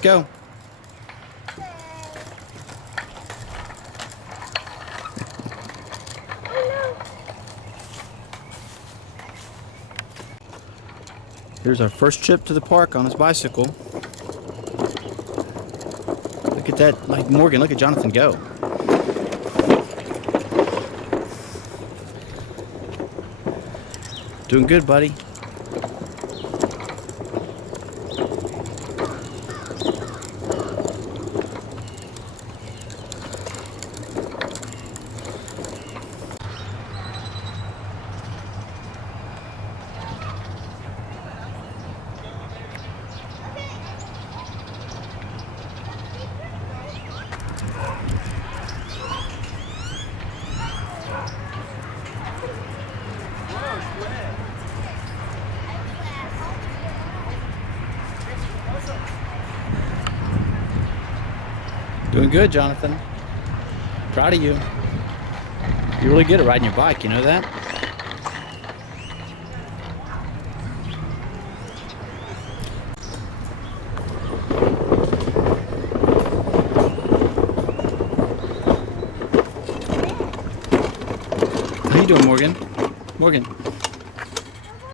Let's go. Here's our first trip to the park on his bicycle. Look at that, like Morgan, look at Jonathan go. Doing good, buddy. Doing good, Jonathan. Proud of you. You're really good at riding your bike, you know that? How you doing, Morgan? Morgan.